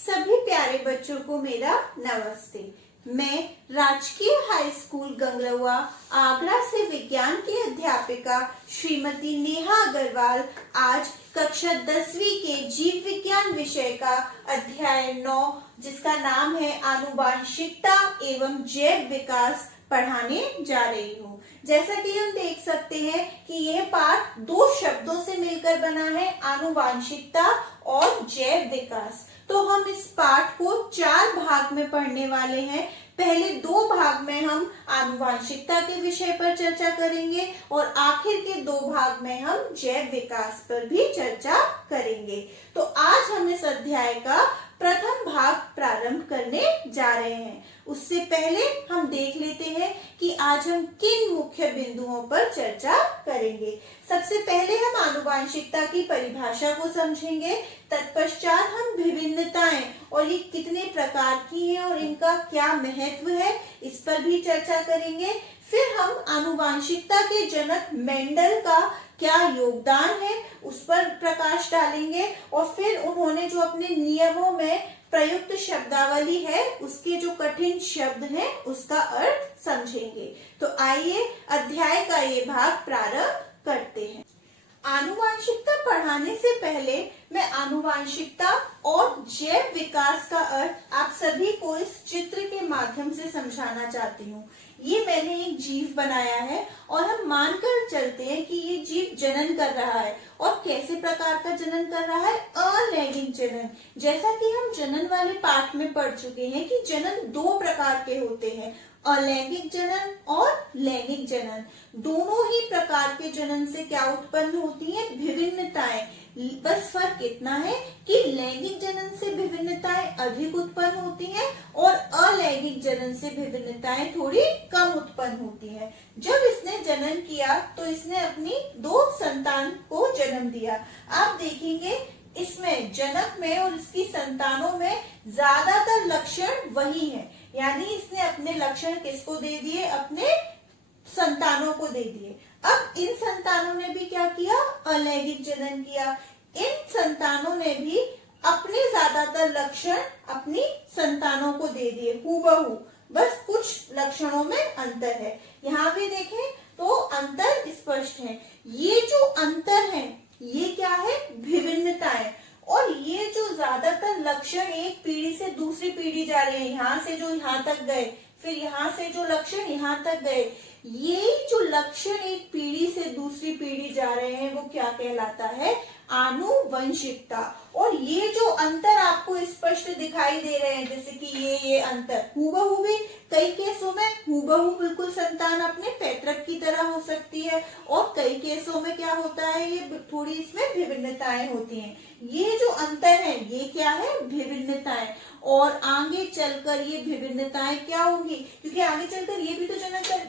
सभी प्यारे बच्चों को मेरा नमस्ते। मैं राजकीय हाई स्कूल गंगलवा आगरा से विज्ञान की अध्यापिका श्रीमती नेहा अग्रवाल आज कक्षा 10वीं के जीव विज्ञान विषय का अध्याय 9 जिसका नाम है आनुवांशिकता एवं जैव विकास पढ़ाने जा रही हूँ। जैसा कि हम देख सकते हैं कि यह पाठ दो शब्दों से मिलकर बना है, आनुवांशिकता और जैव विकास। तो हम इस पाठ को 4 भाग में पढ़ने वाले हैं। पहले 2 भाग में हम आनुवांशिकता के विषय पर चर्चा करेंगे और आखिर के 2 भाग में हम जैव विकास पर भी चर्चा करेंगे। तो आज हम इस अध्याय का प्रथम भाग प्रारंभ करने जा रहे हैं। उससे पहले हम देख लेते हैं कि आज हम किन मुख्य बिंदुओं पर चर्चा करेंगे। सबसे पहले हम आनुवांशिकता की परिभाषा को समझेंगे। तत्पश्चात हम विभिन्नताएं और ये कितने प्रकार की हैं और इनका क्या महत्व है इस पर भी चर्चा करेंगे। फिर हम आनुवांशिकता के जनक मेंडल का क्या योगदान है उस पर प्रकाश डालेंगे और फिर उन्होंने जो अपने नियमों में प्रयुक्त शब्दावली है उसके जो कठिन शब्द हैं उसका अर्थ समझेंगे। तो आइए अध्याय का ये भाग प्रारंभ करते हैं। आनुवांशिकता पढ़ाने से पहले मैं आनुवांशिकता और जैव विकास का अर्थ आप सभी को इस चित्र के माध्यम से समझाना चाहती हूँ। ये मैंने एक जीव बनाया है और हम मानकर चलते हैं कि ये जीव जनन कर रहा है। और कैसे प्रकार का जनन कर रहा है? अलैंगिक जनन। जैसा कि हम जनन वाले पाठ में पढ़ चुके हैं कि जनन 2 प्रकार के होते हैं, अलैंगिक जनन और लैंगिक जनन। दोनों ही प्रकार के जनन से क्या उत्पन्न होती है? विभिन्नताएं। बस फर्क इतना है कि लैंगिक जनन से विभिन्नताएं अधिक उत्पन्न होती हैं और अलैंगिक जनन से विभिन्नताएं थोड़ी कम उत्पन्न होती हैं। जब इसने जनन किया तो इसने अपनी 2 संतान को जन्म दिया। आप देखेंगे इसमें जनक में और इसकी संतानों में ज्यादातर लक्षण वही है, यानी इसने अपने लक्षण किसको दे दिए? अपने संतानों को दे दिए। अब इन संतानों ने भी क्या किया? अलैंगिक जनन किया। इन संतानों ने भी अपने ज्यादातर लक्षण अपनी संतानों को दे दिए हूबहू, बस कुछ लक्षणों में अंतर है। यहाँ भी देखें तो अंतर स्पष्ट है। ये जो अंतर है ये क्या है? विभिन्नताएं। और ये जो ज्यादातर लक्षण एक पीढ़ी से दूसरी पीढ़ी जा रहे हैं, यहाँ से जो यहाँ तक गए, फिर यहाँ से जो लक्षण यहाँ तक गए, ये जो लक्षण एक पीढ़ी से दूसरी पीढ़ी जा रहे हैं वो क्या कहलाता है? आनुवंशिकता। और ये जो अंतर आपको स्पष्ट दिखाई दे रहे हैं, जैसे कि ये अंतर हूबहू भी, कई केसों में हूबहू बिल्कुल संतान अपने पैतृक की तरह हो सकती है और कई केसों में क्या होता है? ये थोड़ी इसमें विभिन्नताएं होती हैं। ये जो अंतर है ये क्या है? विभिन्नताएं। और आगे चलकर ये विभिन्नताएं क्या होंगी? क्योंकि आगे चलकर ये भी तो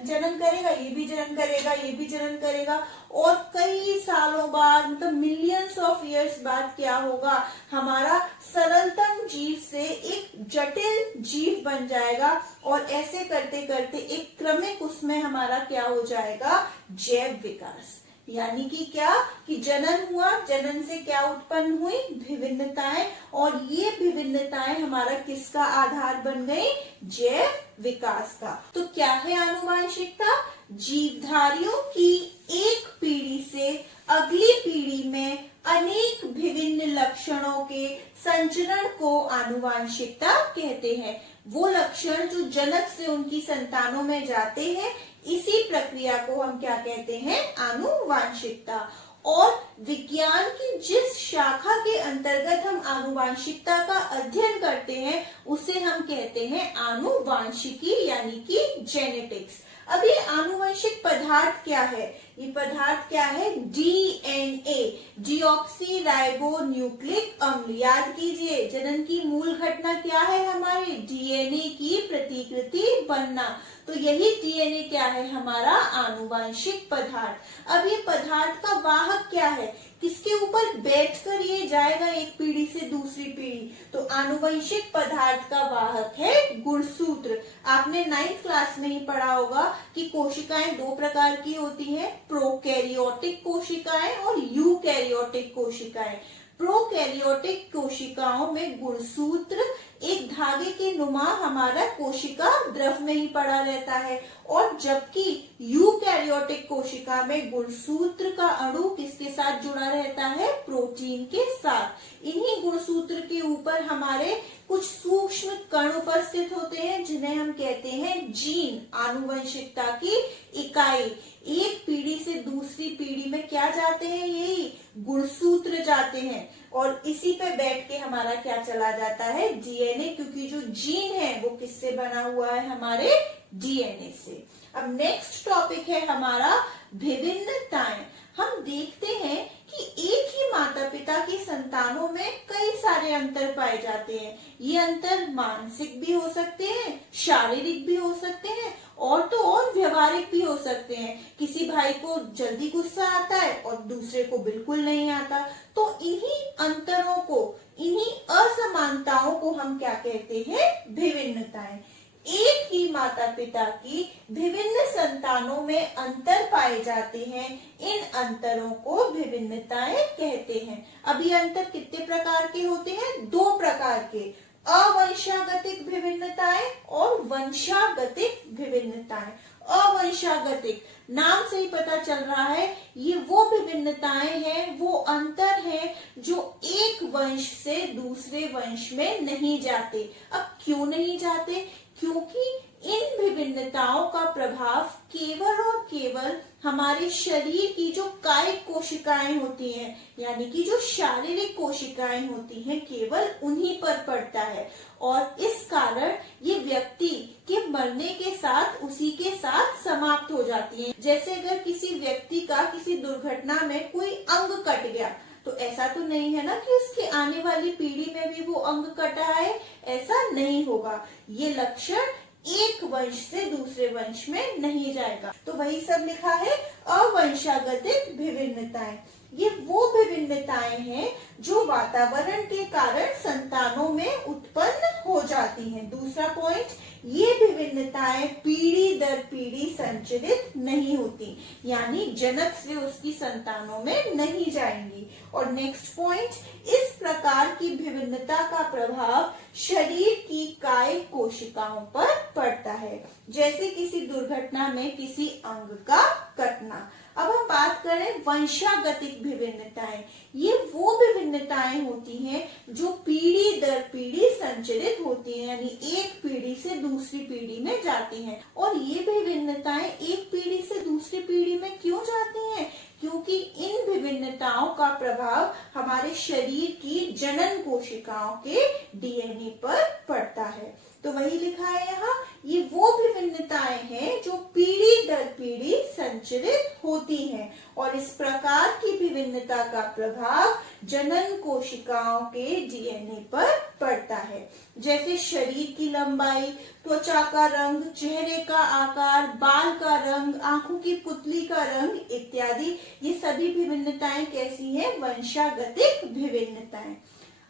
जनन करेगा, ये भी जनन करेगा, ये भी जनन करेगा और कई सालों बाद, मतलब मिलियंस ऑफ इयर्स बाद क्या होगा? हमारा सरलतम जीव से एक जटिल जीव बन जाएगा और ऐसे करते करते एक क्रमिक उसमें हमारा क्या हो जाएगा? जैव विकास। यानी कि क्या कि जनन हुआ, जनन से क्या उत्पन्न हुई? विभिन्नताएं। और ये विभिन्नताएं हमारा किसका आधार बन गई? जैव विकास का। तो क्या है आनुवांशिकता? जीवधारियों की एक पीढ़ी से अगली पीढ़ी में अनेक विभिन्न लक्षणों के संचरण को आनुवांशिकता कहते हैं। वो लक्षण जो जनक से उनकी संतानों में जाते हैं, इसी प्रक्रिया को हम क्या कहते हैं? आनुवांशिकता। और विज्ञान की जिस शाखा के अंतर्गत हम आनुवांशिकता का अध्ययन करते हैं उसे हम कहते हैं आनुवांशिकी, यानी कि जेनेटिक्स। अब ये आनुवंशिक पदार्थ क्या है? ये पदार्थ क्या है? डीएनए, डीऑक्सी राइबो न्यूक्लिक अम्ल। याद कीजिए जनन की मूल घटना क्या है हमारी? डीएनए की प्रतिकृति बनना। तो यही डीएनए क्या है? हमारा आनुवंशिक पदार्थ। अब ये पदार्थ का वाहक क्या है? किसके ऊपर बैठकर ये जाएगा एक पीढ़ी से दूसरी पीढ़ी? तो आनुवंशिक पदार्थ का वाहक है गुणसूत्र। आपने 9th क्लास में ही पढ़ा होगा कि कोशिकाएं 2 प्रकार की होती हैं, प्रोकैरियोटिक कोशिकाएं और यूकैरियोटिक कोशिकाएं। प्रोकैरियोटिक कोशिकाओं में गुणसूत्र एक धागे के नुमा हमारा कोशिका द्रव में ही पड़ा रहता है, और जबकि यूकैरियोटिक कोशिका में गुणसूत्र का अणु किसके साथ जुड़ा रहता है? प्रोटीन के साथ। इन्हीं गुणसूत्र के ऊपर हमारे कुछ सूक्ष्म कण उपस्थित होते हैं जिन्हें हम कहते हैं जीन, आनुवंशिकता की इकाई। एक पीढ़ी से दूसरी पीढ़ी में क्या जाते हैं? यही गुणसूत्र जाते हैं, और इसी पे बैठ के हमारा क्या चला जाता है? डीएनए, क्योंकि जो जीन है वो किससे बना हुआ है? हमारे डीएनए से। अब नेक्स्ट टॉपिक है हमारा विभिन्नताएं। हम देखते हैं कि एक ही माता पिता की संतानों में कई सारे अंतर पाए जाते हैं। ये अंतर मानसिक भी हो सकते हैं, शारीरिक भी हो सकते हैं, और तो और व्यवहारिक भी हो सकते हैं। किसी भाई को जल्दी गुस्सा आता है और दूसरे को बिल्कुल नहीं आता। तो इन्हीं अंतरों को, इन्हीं असमानताओं को हम क्या कहते हैं? विभिन्नताएं। एक ही माता पिता की विभिन्न संतानों में अंतर पाए जाते हैं, इन अंतरों को विभिन्नताएं कहते हैं। अब ये अंतर कितने प्रकार के होते हैं? 2 प्रकार के, अवंशागतिक विभिन्नताएं और वंशागतिक विभिन्नताएं। अवंशागतिक, नाम से ही पता चल रहा है, ये वो विभिन्नताएं हैं, वो अंतर हैं जो एक वंश से दूसरे वंश में नहीं जाते। अब क्यों नहीं जाते? क्योंकि इन विभिन्नताओं का प्रभाव केवल और केवल हमारे शरीर की जो कायिक कोशिकाएं होती हैं, यानी कि जो शारीरिक कोशिकाएं होती हैं, केवल उन्हीं पर पड़ता है, और इस कारण ये व्यक्ति के मरने के साथ उसी के साथ समाप्त हो जाती हैं। जैसे अगर किसी व्यक्ति का किसी दुर्घटना में कोई अंग कट गया, तो ऐसा तो नहीं है ना कि उसकी आने वाली पीढ़ी में भी वो अंग कटा है, ऐसा नहीं होगा। ये लक्षण एक वंश से दूसरे वंश में नहीं जाएगा। तो वही सब लिखा है, अवंशागतिक विभिन्नताएं। ये वो विभिन्नताएं हैं जो वातावरण के कारण संतानों में उत्पन्न हो जाती हैं। दूसरा पॉइंट, ये विभिन्नताएं पीढ़ी दर पीढ़ी संचरित नहीं होती, यानी जनक से उसकी संतानों में नहीं जाएंगी। और नेक्स्ट पॉइंट, इस प्रकार की विभिन्नता का प्रभाव शरीर की कायिक कोशिकाओं पर पड़ता है, जैसे किसी दुर्घटना में किसी अंग का कटना। अब हम बात करें वंशागतिक विभिन्नताएं। ये वो विभिन्नताएं होती हैं जो पीढ़ी दर पीढ़ी संचरित होती हैं, यानी एक पीढ़ी से दूसरी पीढ़ी में जाती हैं। और ये विभिन्नताएं एक पीढ़ी से दूसरी पीढ़ी में क्यों जाती हैं? क्योंकि इन विभिन्नताओं का प्रभाव हमारे शरीर की जनन कोशिकाओं के डीएनए पर पड़ता है। तो वही लिखा है यहाँ, ये वो विभिन्नताएं हैं जो पीढ़ी दर पीढ़ी संचरित होती हैं, और इस प्रकार की विभिन्नता का प्रभाव जनन कोशिकाओं के डीएनए पर पड़ता है। जैसे शरीर की लंबाई, त्वचा का रंग, चेहरे का आकार, बाल का रंग, आंखों की पुतली का रंग इत्यादि, ये सभी विभिन्नताएं कैसी हैं? वंशागतिक विभिन्नताएं।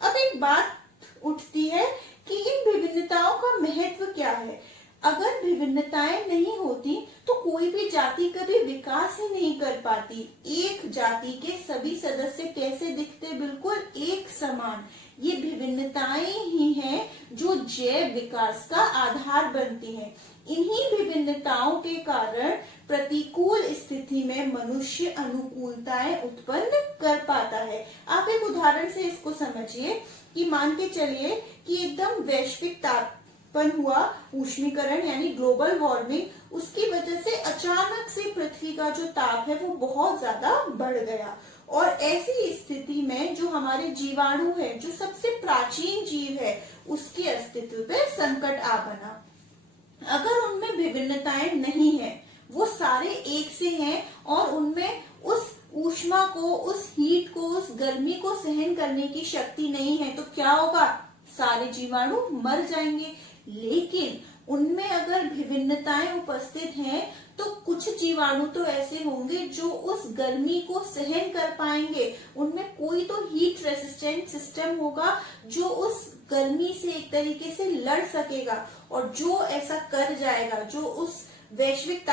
अब एक बात उठती है कि इन विभिन्नताओं का महत्व क्या है? अगर विभिन्नताएं नहीं होती तो कोई भी जाति कभी विकास ही नहीं कर पाती। एक जाति के सभी सदस्य कैसे दिखते? बिल्कुल एक समान। ये विभिन्नताएं ही हैं जो जैव विकास का आधार बनती हैं। इन्हीं विभिन्नताओं के कारण प्रतिकूल स्थिति में मनुष्य अनुकूलताएं उत्पन्न कर पाता है। आप एक उदाहरण से इसको समझिए कि मान के चलिए कि एकदम वैश्विक तापन हुआ, ऊष्मीकरण यानी ग्लोबल वार्मिंग, उसकी वजह से अचानक से पृथ्वी का जो ताप है वो बहुत ज्यादा बढ़ गया, और ऐसी स्थिति में जो हमारे जीवाणु है, जो सबसे प्राचीन जीव है, उसके अस्तित्व पे संकट आ बना। अगर उनमें विभिन्नताएं नहीं है, वो सारे एक से हैं और उनमें उस ऊष्मा को, उस हीट को, उस गर्मी को सहन करने की शक्ति नहीं है, तो क्या होगा? सारे जीवाणु मर जाएंगे। लेकिन उनमें अगर विभिन्नताएं उपस्थित हैं तो कुछ जीवाणु तो ऐसे होंगे जो उस गर्मी को सहन कर पाएंगे। उनमें कोई तो हीट रेसिस्टेंट सिस्टम होगा जो उस गर्मी से एक तरीके से लड़ सकेगा, और जो ऐसा कर जाएगा, जो उस वैश्विक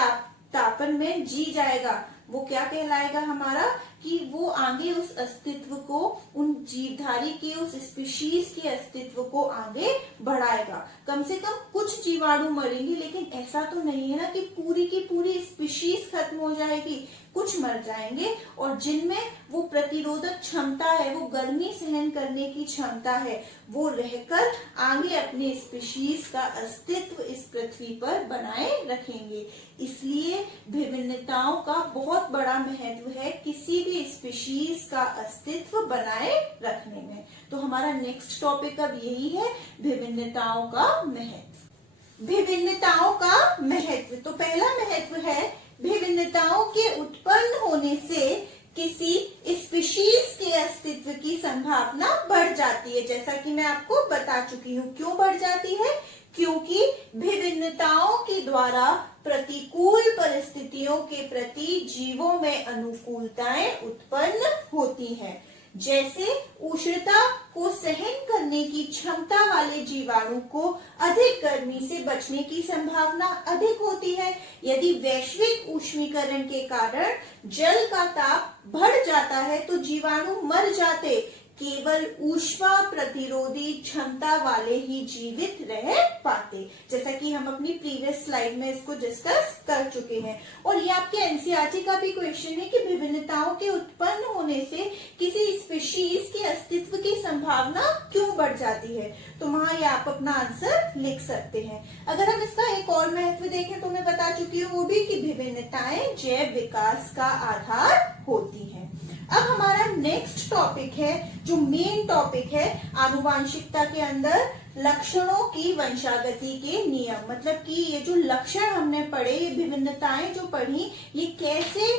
तापन में जी जाएगा, वो क्या कहलाएगा हमारा, कि वो आगे उस अस्तित्व को, उन जीवधारी के उस स्पीशीज के अस्तित्व को आगे बढ़ाएगा। कम से कम कुछ जीवाणु मरेंगे, लेकिन ऐसा तो नहीं है ना कि पूरी की पूरी स्पीशीज खत्म हो जाएगी। कुछ मर जाएंगे और जिनमें वो प्रतिरोधक क्षमता है, वो गर्मी सहन करने की क्षमता है, वो रहकर आगे अपने स्पीशीज का अस्तित्व इस पृथ्वी पर बनाए रखेंगे। इसलिए विभिन्नताओं का बहुत बड़ा महत्व है किसी भी स्पीशीज का अस्तित्व बनाए रखने में। तो हमारा नेक्स्ट टॉपिक अब यही है, विभिन्नताओं का महत्व। विभिन्नताओं का महत्व, तो पहला महत्व है विभिन्नताओं के उत्पन्न होने से किसी स्पीशीज के अस्तित्व की संभावना बढ़ जाती है। जैसा कि मैं आपको बता चुकी हूँ। क्यों बढ़ जाती है? क्योंकि विभिन्नताओं के द्वारा प्रतिकूल परिस्थितियों के प्रति जीवों में अनुकूलताएं उत्पन्न होती हैं। जैसे उष्णता को सहन करने की क्षमता वाले जीवाणु को अधिक गर्मी से बचने की संभावना अधिक होती है। यदि वैश्विक ऊष्मीकरण के कारण जल का ताप बढ़ जाता है तो जीवाणु मर जाते। केवल ऊष्मा प्रतिरोधी क्षमता वाले ही जीवित रह पाते, जैसा कि हम अपनी प्रीवियस स्लाइड में इसको डिस्कस कर चुके हैं। और ये आपके एनसीईआरटी का भी क्वेश्चन है कि विभिन्नताओं के उत्पन्न होने से किसी स्पीशीज के अस्तित्व की संभावना क्यों बढ़ जाती है। तो वहां ये आप अपना आंसर लिख सकते हैं। अगर हम इसका एक और महत्व देखें तो मैं बता चुकी हूँ वो भी कि विभिन्नताएं जैव विकास का आधार होती हैं। अब हमारा नेक्स्ट टॉपिक है, जो मेन टॉपिक है आनुवांशिकता के अंदर, लक्षणों की वंशागति के नियम। मतलब कि ये जो लक्षण हमने पढ़े, ये विभिन्नताएं जो पढ़ी, ये कैसे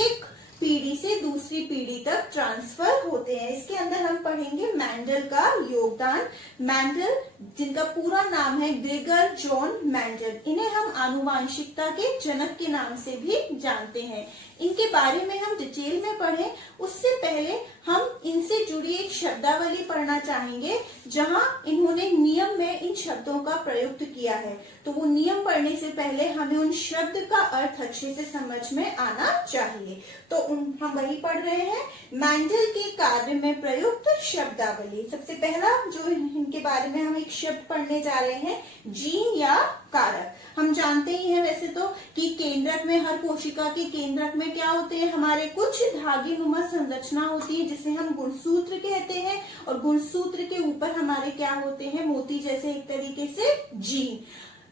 एक पीढ़ी से दूसरी पीढ़ी तक ट्रांसफर होते हैं। इसके अंदर हम पढ़ेंगे मेंडल का योगदान। मेंडल, जिनका पूरा नाम है ग्रेगर जॉन मेंडल, इन्हें हम आनुवांशिकता के जनक के नाम से भी जानते हैं। इनके बारे में हम डिटेल में पढ़ें उससे पहले हम इनसे जुड़ी एक शब्दावली पढ़ना चाहेंगे, जहां इन्होंने नियम में इन शब्दों का प्रयुक्त किया है। तो वो नियम पढ़ने से पहले हमें उन शब्द का अर्थ अच्छे से समझ में आना चाहिए। तो हम वही पढ़ रहे हैं, मेंडल के कार्य में प्रयुक्त शब्दावली। सबसे पहला जो इनके बारे में हम एक शब्द पढ़ने जा रहे हैं, जीन या कारक। हम जानते ही हैं वैसे तो कि केंद्रक में, हर कोशिका के केंद्रक में क्या होते हैं, हमारे कुछ धागेनुमा संरचना होती है जिसे हम गुणसूत्र कहते हैं, और गुणसूत्र के ऊपर हमारे क्या होते हैं, मोती जैसे एक तरीके से जीन।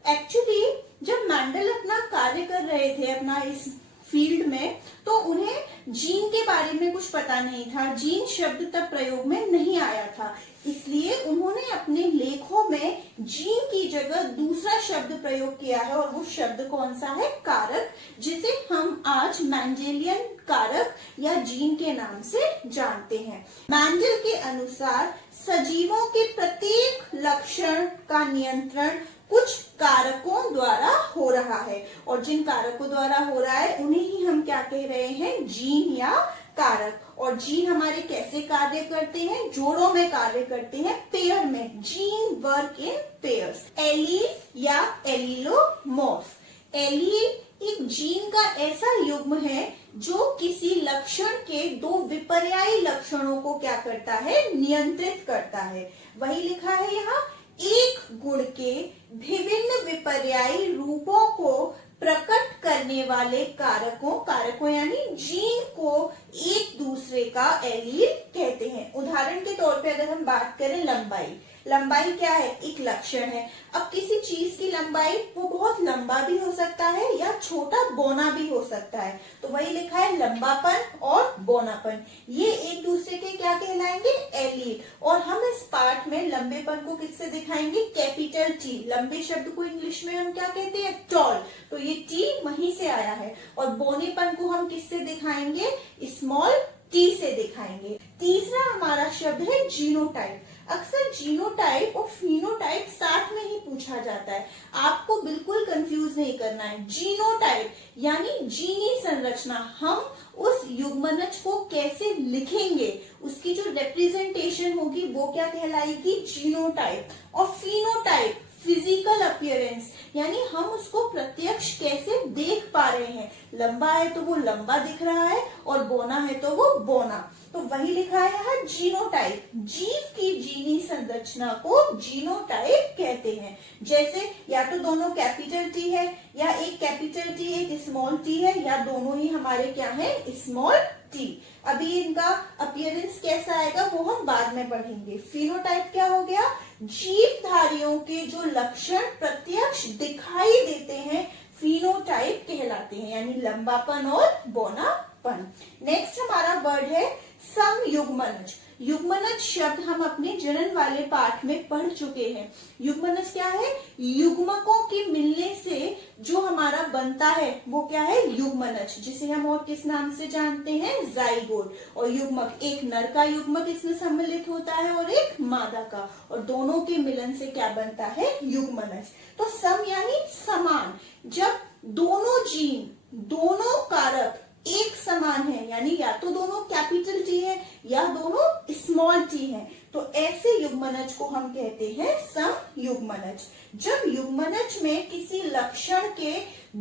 एक्चुअली जब मेंडल अपना कार्य कर रहे थे अपना इस फील्ड में, तो उन्हें जीन के बारे में कुछ पता नहीं था। जीन शब्द तब प्रयोग में नहीं आया था, इसलिए उन्होंने अपने लेखों में जीन की जगह दूसरा शब्द प्रयोग किया है, और वो शब्द कौन सा है, कारक, जिसे हम आज मेंडेलियन कारक या जीन के नाम से जानते हैं। मेंडल के अनुसार सजीवों के प्रत्येक लक्षण का नियंत्रण कुछ कारकों द्वारा हो रहा है, और जिन कारकों द्वारा हो रहा है उन्हें ही हम क्या कह रहे हैं, जीन या कारक। और जीन हमारे कैसे कार्य करते हैं, जोड़ों में कार्य करते हैं, पेयर में। Gene work in pairs. Allele या एलीलोमॉर्फ। एलील एक जीन का ऐसा युग्म है जो किसी लक्षण के दो विपर्यायी लक्षणों को क्या करता है, नियंत्रित करता है। वही लिखा है यहाँ, एक गुण के विभिन्न विपर्यायी रूपों को प्रकट करने वाले कारकों यानी जीन को एक दूसरे का एलील कहते हैं। उदाहरण के तौर पे अगर हम बात करें लंबाई क्या है, एक लक्षण है। अब किसी चीज की लंबाई वो बहुत लंबा भी हो सकता है या छोटा बौना भी हो सकता है, तो वही लिखा है लंबापन और बौनापन, ये एक दूसरे के क्या कहलाएंगे, एलील। और हम इस पार्ट में लंबेपन को किससे दिखाएंगे, कैपिटल टी। लंबे शब्द को इंग्लिश में हम क्या कहते हैं, टॉल, तो ये टी वहीं से आया है। और बौनेपन को हम किससे दिखाएंगे, स्मॉल टी से दिखाएंगे। तीसरा हमारा शब्द है जीनोटाइप। अक्सर जीनोटाइप और फिनोटाइप साथ में ही पूछा जाता है, आपको बिल्कुल कंफ्यूज नहीं करना है। जीनोटाइप यानी जीनी संरचना, हम उस युग्मनज को कैसे लिखेंगे, उसकी जो रिप्रेजेंटेशन होगी वो क्या कहलाएगी, जीनोटाइप। और फिनोटाइप, फिजिकल अपीयरेंस, यानी हम उसको प्रत्यक्ष कैसे देख पा रहे हैं। लंबा है तो वो लंबा दिख रहा है और बौना है तो वो बौना। तो वही लिखा है यहाँ जीनोटाइप। जीव की जीनी संरचना को जीनोटाइप कहते हैं। जैसे या तो दोनों कैपिटल टी है, या एक कैपिटल टी एक स्मॉल टी है, या दोनों ही हमारे क्या है, स्मॉल टी। अभी इनका अपीयरेंस कैसा आएगा वो हम बाद में पढ़ेंगे। फिनोटाइप क्या हो गया, जीवधारियों के जो लक्षण प्रत्यक्ष दिखाई देते हैं फिनोटाइप कहलाते हैं, यानी लंबापन और बौनापन। नेक्स्ट हमारा वर्ड है समयुग्मनज। युग्मनज शब्द हम अपने जनन वाले पाठ में पढ़ चुके हैं। युग्मनज क्या है, युग्मकों के मिलने से जो हमारा बनता है वो क्या है, युग्मनज, जिसे हम और किस नाम से जानते हैं, जाइगोट। और युग्मक, एक नर का युग्मक इसमें सम्मिलित होता है और एक मादा का, और दोनों के मिलन से क्या बनता है, युग्मनज। तो सम यानी समान, जब दोनों जीन, दोनों कारक एक समान है, यानी या तो दोनों कैपिटल टी है या दोनों स्मॉल टी है, तो ऐसे युग्मनज को हम कहते हैं समयुग्मनज। जब युग्मनज में किसी लक्षण के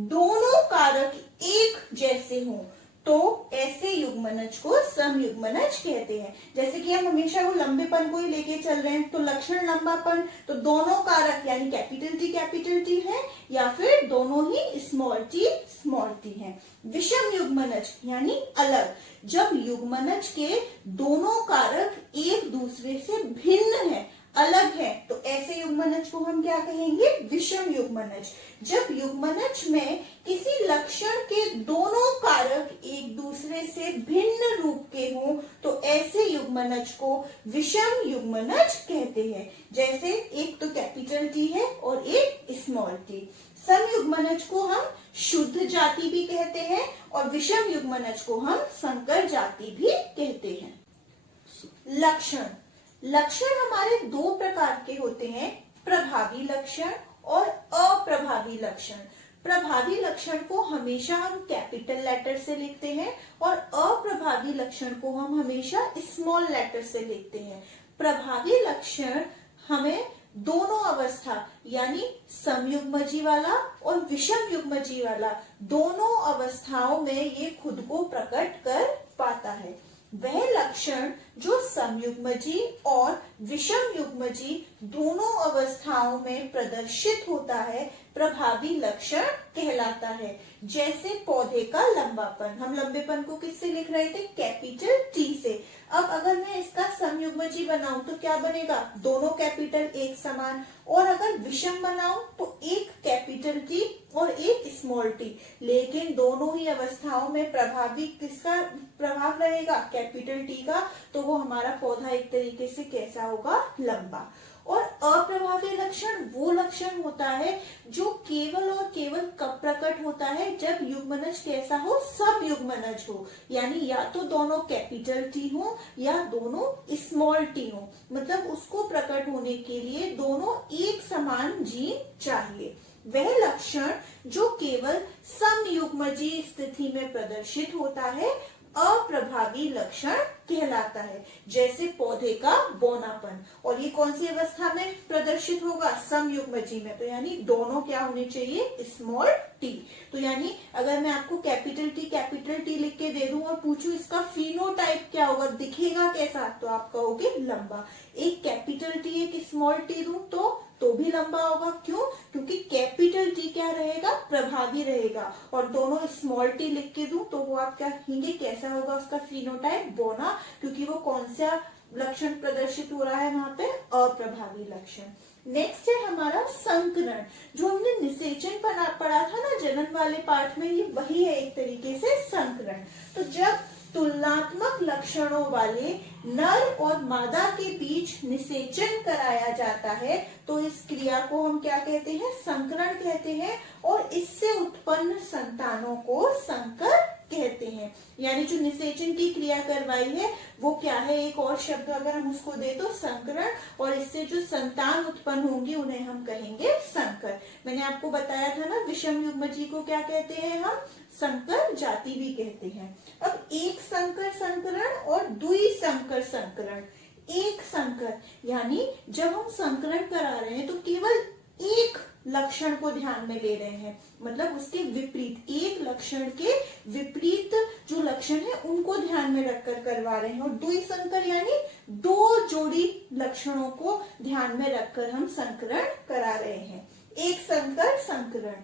दोनों कारक एक जैसे हों तो ऐसे युग्मनज को समयुग्मनज कहते हैं। जैसे कि हम हमेशा वो लंबेपन को ही लेके चल रहे हैं, तो लक्षण लंबापन, तो दोनों कारक यानी कैपिटल टी है या फिर दोनों ही स्मॉल टी है। विषम युग्मनज यानी अलग, जब युग्मनज के दोनों कारक एक दूसरे से भिन्न है, अलग है, तो ऐसे युग्मनज को हम क्या कहेंगे, विषम युग्मनज। जब युग्मनज में किसी लक्षण के दोनों कारक एक दूसरे से भिन्न रूप के हों तो ऐसे युग्मनज को विषम युग्मनज कहते हैं। जैसे एक तो कैपिटल टी है और एक स्मॉल टी। समयुग्मनज को हम शुद्ध जाति भी कहते हैं और विषम युग्मनज को हम संकर जाति भी कहते हैं। लक्षण, लक्षण हमारे दो प्रकार के होते हैं, प्रभावी लक्षण और अप्रभावी लक्षण। प्रभावी लक्षण को हमेशा हम कैपिटल लेटर से लिखते हैं और अप्रभावी लक्षण को हम हमेशा स्मॉल लेटर से लिखते हैं। प्रभावी लक्षण हमें दोनों अवस्था यानी समयुग्मजी वाला और विषम युग्मजी वाला, दोनों अवस्थाओं में ये खुद को प्रकट कर पाता है। वह लक्षण जो समयुग्मजी और विषम युग्मजी दोनों अवस्थाओं में प्रदर्शित होता है प्रभावी लक्षण कहलाता है। जैसे पौधे का लंबापन, हम लंबेपन को किससे लिख रहे थे, कैपिटल टी से। अब अगर मैं इसका समयुग्मजी बनाऊं तो क्या बनेगा, दोनों कैपिटल एक समान, और अगर विषम बनाऊं तो एक कैपिटल टी और एक स्मॉल टी, लेकिन दोनों ही अवस्थाओं में प्रभावी किसका प्रभाव रहेगा, कैपिटल टी का, तो वो हमारा पौधा एक तरीके से कैसा होगा, लंबा। और अप्रभावी लक्षण वो लक्षण होता है जो केवल और केवल कब प्रकट होता है, जब युग्मनज कैसा हो, सब युग्मनज हो, यानी या तो दोनों कैपिटल टी हो या दोनों स्मॉल टी हो, मतलब उसको प्रकट होने के लिए दोनों एक समान जीन चाहिए। वह लक्षण जो केवल समयुग्मजी स्थिति में प्रदर्शित होता है अप्रभावी लक्षण कहलाता है। जैसे पौधे का बौनापन, और ये कौन सी अवस्था में प्रदर्शित होगा, समयुग्मजी में, तो यानी दोनों क्या होने चाहिए, स्मॉल टी। तो यानी अगर मैं आपको कैपिटल टी लिख के दे दूं और पूछूं इसका फिनोटाइप क्या होगा, दिखेगा कैसा, तो आप कहोगे लंबा। एक कैपिटल टी एक स्मॉल टी दूं तो भी लंबा होगा। क्यों, क्योंकि कैपिटल टी क्या रहेगा, प्रभावी रहेगा, और दोनों स्मॉल टी लिख के दूं तो वो आप क्या कहेंगे, कैसा होगा उसका फिनोटाइप, बौना, क्योंकि वो कौन सा लक्षण प्रदर्शित हो रहा है वहां पे, अप्रभावी लक्षण। नेक्स्ट है हमारा संकरण, जो हमने निषेचन पढ़ा था ना जनन वाले पाठ में, ये वही है एक तरीके से संकरण। तो जब तुलनात्मक लक्षणों वाले नर और मादा के बीच निषेचन कराया जाता है तो इस क्रिया को हम क्या कहते हैं, संकरण कहते हैं, और इससे उत्पन्न संतानों को संकर कहते हैं। यानी जो निषेचन की क्रिया करवाई है वो क्या है, एक और शब्द अगर हम उसको दे तो संकरण, और इससे जो संतान उत्पन्न होंगी उन्हें हम कहेंगे संकर। मैंने आपको बताया था ना, विषम युग्मजी को क्या कहते हैं, हम संकर जाति भी कहते हैं। अब एक संकर संकरण और द्वि संकर संकरण। एक संकर यानी जब हम संकरण करा रहे हैं तो केवल एक लक्षण को ध्यान में ले रहे हैं, मतलब उसके विपरीत, एक लक्षण के विपरीत जो लक्षण है उनको ध्यान में रखकर करवा रहे हैं। और द्विसंकर यानी दो जोड़ी लक्षणों को ध्यान में रखकर हम संकरण करा रहे हैं। एक संकर संकरण,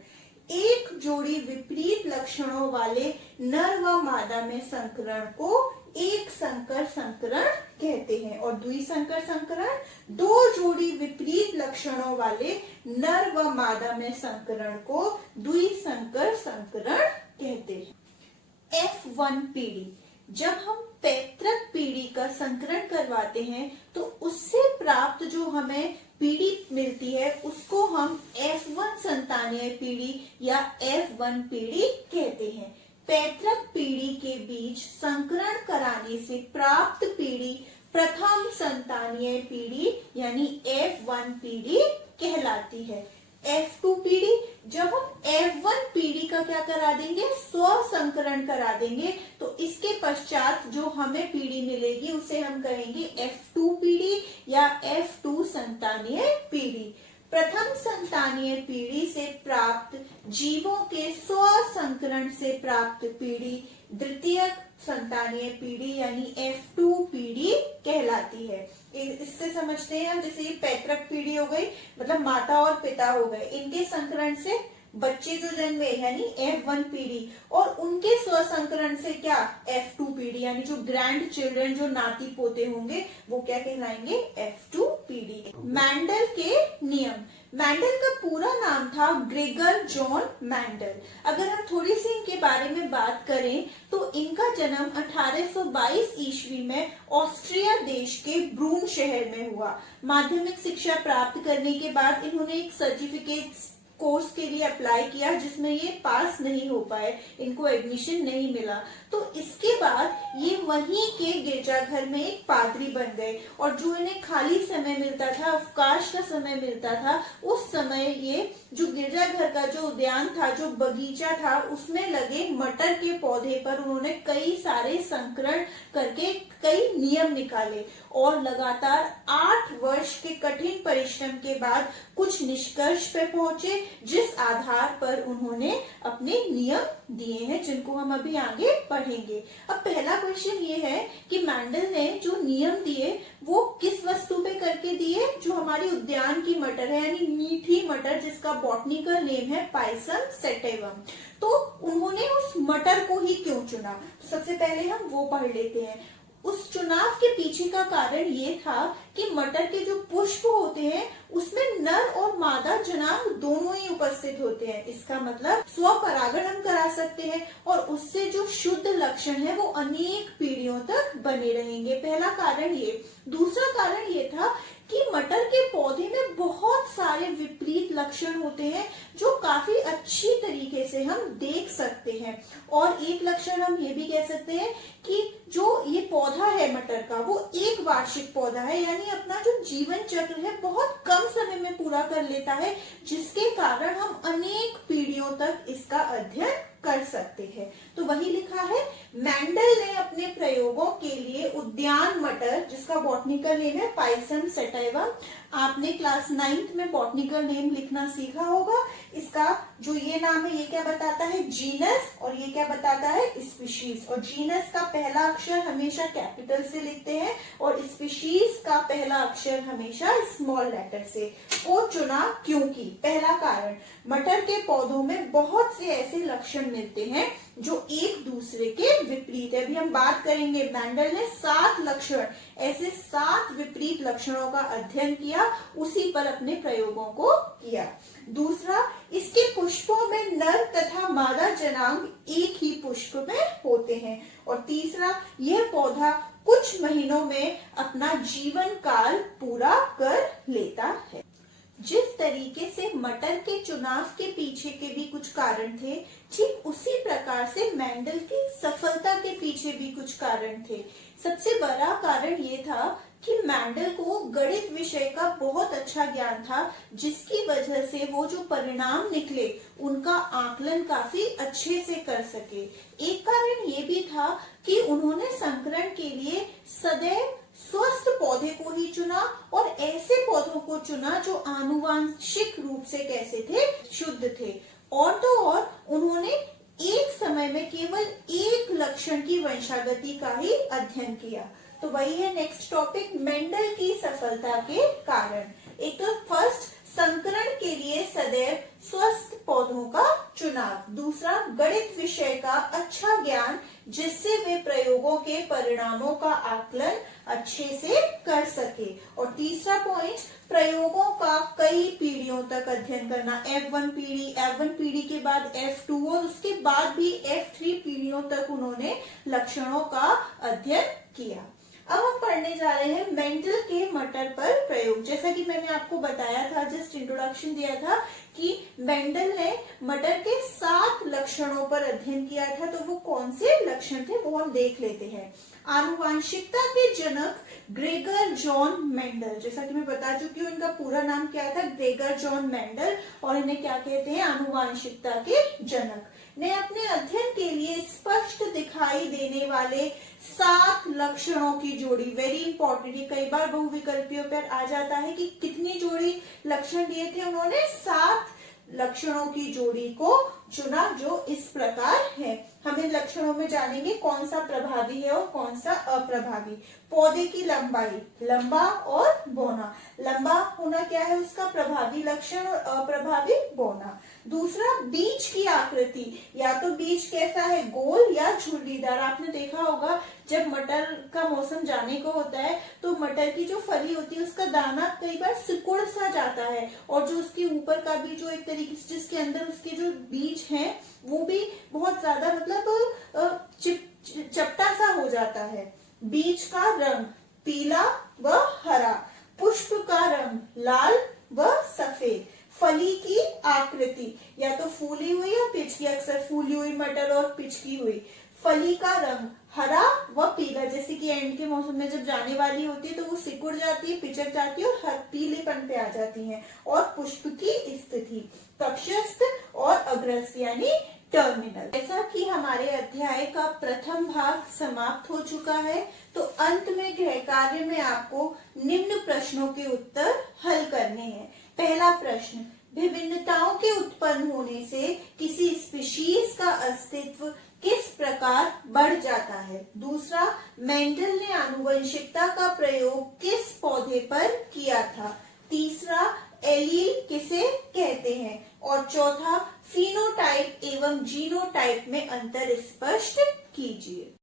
एक जोड़ी विपरीत लक्षणों वाले नर व मादा में संकरण को एक संकर संकरण कहते हैं। और द्विसंकर संकरण, दो जोड़ी विपरीत लक्षणों वाले नर व मादा में संकरण को द्विसंकर संकरण कहते हैं। F1 पीढ़ी, जब हम पैतृक पीढ़ी का संकरण करवाते हैं तो उससे प्राप्त जो हमें पीढ़ी मिलती है उसको हम F1 संतानीय पीढ़ी या F1 पीढ़ी कहते हैं। पैतृक पीढ़ी के बीच संकरण कराने से प्राप्त पीढ़ी प्रथम संतानीय पीढ़ी यानी F1 पीढ़ी कहलाती है। F2 पीढ़ी, जब हम F1 पीढ़ी का क्या करा देंगे, स्व संकरण करा देंगे तो इसके पश्चात जो हमें पीढ़ी मिलेगी उसे हम कहेंगे F2 पीढ़ी या F2 संतानीय पीढ़ी। प्रथम संतानीय पीढ़ी से प्राप्त जीवों के स्व संकरण से प्राप्त पीढ़ी द्वितीयक संतानीय पीढ़ी यानी F2 पीढ़ी कहलाती है। इससे समझते हैं हम, जैसे ये पैतृक पीढ़ी हो गई, मतलब माता और पिता हो गए, इनके संकरण से बच्चे जो जन्मे यानी F1 पीढ़ी, और उनके स्वसंकरण से क्या F2 पीढ़ी यानी जो ग्रैंड चिल्ड्रन, जो नाती पोते होंगे वो क्या कहलाएंगे, F2 पीढ़ी। मैंडल के नियम, मैंडल का पूरा नाम था ग्रेगर जॉन मैंडल। अगर हम थोड़ी सी इनके बारे में बात करें तो इनका जन्म 1822 ईस्वी में ऑस्ट्रिया देश के ब्रून शहर में हुआ। माध्यमिक शिक्षा प्राप्त करने के बाद इन्होंने एक सर्टिफिकेट कोर्स के लिए अप्लाई किया जिसमें ये पास नहीं हो पाए, इनको एडमिशन नहीं मिला। तो इसके बाद ये वहीं के गिरजाघर में एक पादरी बन गए और जो इन्हें खाली समय मिलता था, अवकाश का समय मिलता था, उस समय ये जो गिरजाघर का जो उद्यान था, जो बगीचा था, उसमें लगे मटर के पौधे पर उन्होंने कई सारे संकरण करके कई नियम निकाले और लगातार 8 वर्ष के कठिन परिश्रम के बाद कुछ निष्कर्ष पे पहुंचे जिस आधार पर उन्होंने अपने नियम दिए हैं जिनको हम अभी आगे पढ़ेंगे। अब पहला क्वेश्चन ये है कि मैंडल ने जो नियम दिए वो किस वस्तु पे करके दिए, जो हमारी उद्यान की मटर है यानी मीठी मटर जिसका बॉटनिकल नेम है पाइसम सेटेवम। तो उन्होंने उस मटर को ही क्यों चुना, तो सबसे पहले हम वो पढ़ लेते हैं। उस चुनाव के पीछे का कारण ये था कि मटर के जो पुष्प होते हैं उसमें नर और मादा जनांग दोनों ही उपस्थित होते हैं। इसका मतलब स्वपरागण हम करा सकते हैं और उससे जो शुद्ध लक्षण है वो अनेक पीढ़ियों तक बने रहेंगे। पहला कारण ये। दूसरा कारण ये था कि मटर के पौधे में बहुत सारे विपरीत लक्षण होते हैं जो काफी अच्छी तरीके से हम देख सकते हैं। और एक लक्षण हम ये भी कह सकते हैं कि जो ये पौधा है मटर का वो एक वार्षिक पौधा है यानी अपना जो जीवन चक्र है बहुत कम समय में पूरा कर लेता है, जिसके कारण हम अनेक पीढ़ियों तक इसका अध्ययन कर सकते हैं। तो वही लिखा है, मैंडल ने अपने प्रयोगों के लिए उद्यान मटर जिसका बॉटनिकल नेम है पाइसम सेटाइवम, आपने क्लास 9th में बॉटनिकल नेम लिखना सीखा होगा। इसका जो ये नाम है ये क्या बताता है, जीनस, और ये क्या बताता है, स्पीशीज। और जीनस का पहला अक्षर हमेशा कैपिटल से लिखते हैं और स्पीशीज का पहला अक्षर हमेशा स्मॉल लेटर से। को चुना क्योंकि पहला कारण, मटर के पौधों में बहुत से ऐसे लक्षण मिलते हैं जो एक दूसरे के विपरीत है। अभी हम बात करेंगे, मैंडल ने 7 लक्षण, ऐसे 7 विपरीत लक्षणों का अध्ययन किया, उसी पर अपने प्रयोगों को किया। दूसरा, इसके पुष्पों में नर तथा मादा जनांग एक ही पुष्प में होते हैं। और तीसरा, यह पौधा कुछ महीनों में अपना जीवन काल पूरा कर लेता है। जिस तरीके से मटर के चुनाव के पीछे के भी कुछ कारण थे, ठीक उसी प्रकार से मैंडल की सफलता के पीछे भी कुछ कारण थे। सबसे बड़ा कारण ये था कि मैंडल को गणित विषय का बहुत अच्छा ज्ञान था, जिसकी वजह से वो जो परिणाम निकले उनका आकलन काफी अच्छे से कर सके। एक कारण ये भी था कि उन्होंने संकरण के लिए सदैव स्वस्थ पौधे को ही चुना और ऐसे पौधों को चुना जो आनुवांशिक रूप से कैसे थे, शुद्ध थे। और तो और उन्होंने एक समय में केवल एक लक्षण की वंशागति का ही अध्ययन किया। तो वही है नेक्स्ट टॉपिक, मेंडल की सफलता के कारण। एक तो फर्स्ट, संकरण के लिए सदैव स्वस्थ पौधों का चुनाव। दूसरा, गणित विषय का अच्छा ज्ञान जिससे वे प्रयोगों के परिणामों का आकलन अच्छे से कर सके। और तीसरा पॉइंट, प्रयोगों का कई पीढ़ियों तक अध्ययन करना। F1 पीढ़ी के बाद F2 और उसके बाद भी F3 पीढ़ियों तक उन्होंने लक्षणों का अध्ययन किया। अब हम पढ़ने जा रहे हैं मेंडल के मटर पर प्रयोग। जैसा कि मैंने आपको बताया था, जस्ट इंट्रोडक्शन दिया था कि मेंडल ने मटर के 7 लक्षणों पर अध्ययन किया था। तो वो कौन से लक्षण थे वो हम देख लेते हैं। आनुवांशिकता के जनक ग्रेगर जॉन मेंडल, जैसा कि मैं बता चुकी हूँ, इनका पूरा नाम क्या था, ग्रेगर जॉन मेंडल, और इन्हें क्या कहते हैं, आनुवांशिकता के जनक, ने अपने अध्ययन के लिए स्पष्ट दिखाई देने वाले 7 लक्षणों की जोड़ी, वेरी इंपॉर्टेंट, ये कई बार बहुविकल्पियों पर आ जाता है कि कितनी जोड़ी लक्षण दिए थे उन्होंने, 7 लक्षणों की जोड़ी को चुना जो इस प्रकार है। हम इन लक्षणों में जानेंगे कौन सा प्रभावी है और कौन सा अप्रभावी। पौधे की लंबाई, लंबा और बौना। लंबा होना क्या है उसका प्रभावी लक्षण और अप्रभावी बौना। दूसरा, बीज की आकृति, या तो बीज कैसा है, गोल या झुर्रीदार। आपने देखा होगा जब मटर का मौसम जाने को होता है तो मटर की जो फली होती है उसका दाना कई बार सिकुड़ सा जाता है, और जो उसके ऊपर का भी जो एक तरीके से जिसके अंदर उसके जो बीज हैं वो भी बहुत ज्यादा मतलब चपटा सा हो जाता है। बीज का रंग पीला व हरा, पुष्प का रंग लाल व सफेद, फली की आकृति या तो फूली हुई या पिचकी, अक्सर फूली हुई मटर और पिचकी हुई, फली का रंग हरा व पीला, जैसे कि एंड के मौसम में जब जाने वाली होती है तो वो सिकुड़ जाती है, पिचक जाती है और हर पीलेपन पे आ जाती है। और पुष्प की स्थिति कक्षस्थ और अग्रस्थ यानी टर्मिनल। जैसा कि हमारे अध्याय का प्रथम भाग समाप्त हो चुका है, तो अंत में गृह कार्य में आपको निम्न प्रश्नों के उत्तर हल करने हैं। पहला प्रश्न, विभिन्नताओं के उत्पन्न होने से किसी स्पीशीज का अस्तित्व किस प्रकार बढ़ जाता है। दूसरा, मेंडल ने आनुवंशिकता का प्रयोग किस पौधे पर किया था। तीसरा, एलील किसे कहते हैं। और चौथा, फिनोटाइप एवं जीनोटाइप में अंतर स्पष्ट कीजिए।